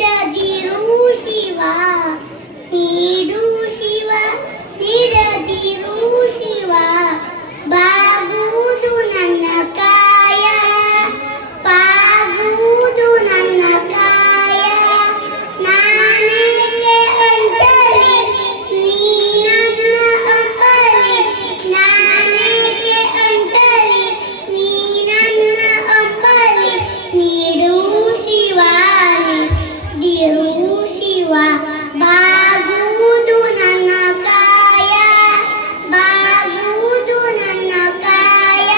ನೀಡದಿರು ಶಿವ ನೀಡು ಶಿವ ನೀಡದಿರು ಶಿವ ಬಾಗುವುದು ನನ್ನ ಕಾಯ ಬಾಗುವುದು ನನ್ನ ಕಾಯ ನಾನೇಕೆ ಅಂಜಲಿ ನೀ ನನ್ನ ಅಂಬಲಿ ನಾನೇಕೆ ಅಂಜಲಿ ನೀ ನನ್ನ ಅಂಬಲಿ ನೀಡು ಶಿವ ನೀಡು ಶಿವ ಬಾಗುವುದು ನನ್ನ ಕಾಯ ಬಾಗುವುದು ನನ್ನ ಕಾಯ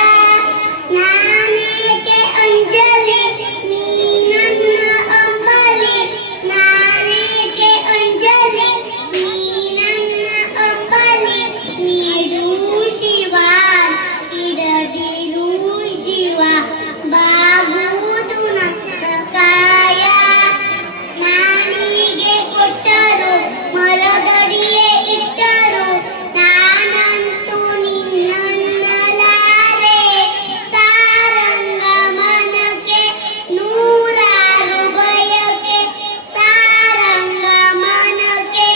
ನಾನೇಕೆ ಅಂಜಲಿ ನೀ ನನ್ನ ಅಂಬಲಿ ನಾನೇಕೆ ಅಂಜಲಿ ನೀ ನನ್ನ ಅಂಬಲಿ ನೀಡು ಶಿವ ಇಡದಿರು ಶಿವ ಬಾಗುವುದು ನನ್ನ ಕಾಯ ನಾನಿಗೆ ಕೊಟ್ಟರು ಮರದಡಿಯೇ ಇಟ್ಟರು ನಾನಂತೂ ನಿನ್ನನ್ನಲಾರೆ ಸಾರಂಗ ಮನಕ್ಕೆ ನೂರಾರು ಬಯಕೆ ಸಾರಂಗ ಮನಕ್ಕೆ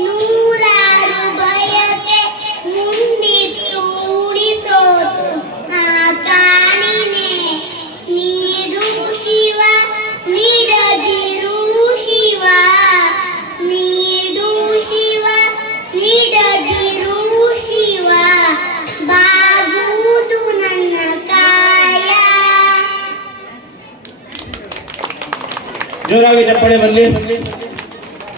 ನೂರಾರು ಬಯಕೆ ಮುಂದಿಟ್ಟು ಉಳಿಸೋದು ನಾ ಕಾಣಿನೆ ನೀಡು ಶಿವ ನೀಡದಿರು ಶಿವ ನೀಡು ಶಿವ ನೀಡದಿರು ಶಿವ ಬಾಗುವುದು ನನ್ನ ಕಾಯ ಜೋರಾಗಿ ಚಪ್ಪಾಳೆ ಬರಲಿ.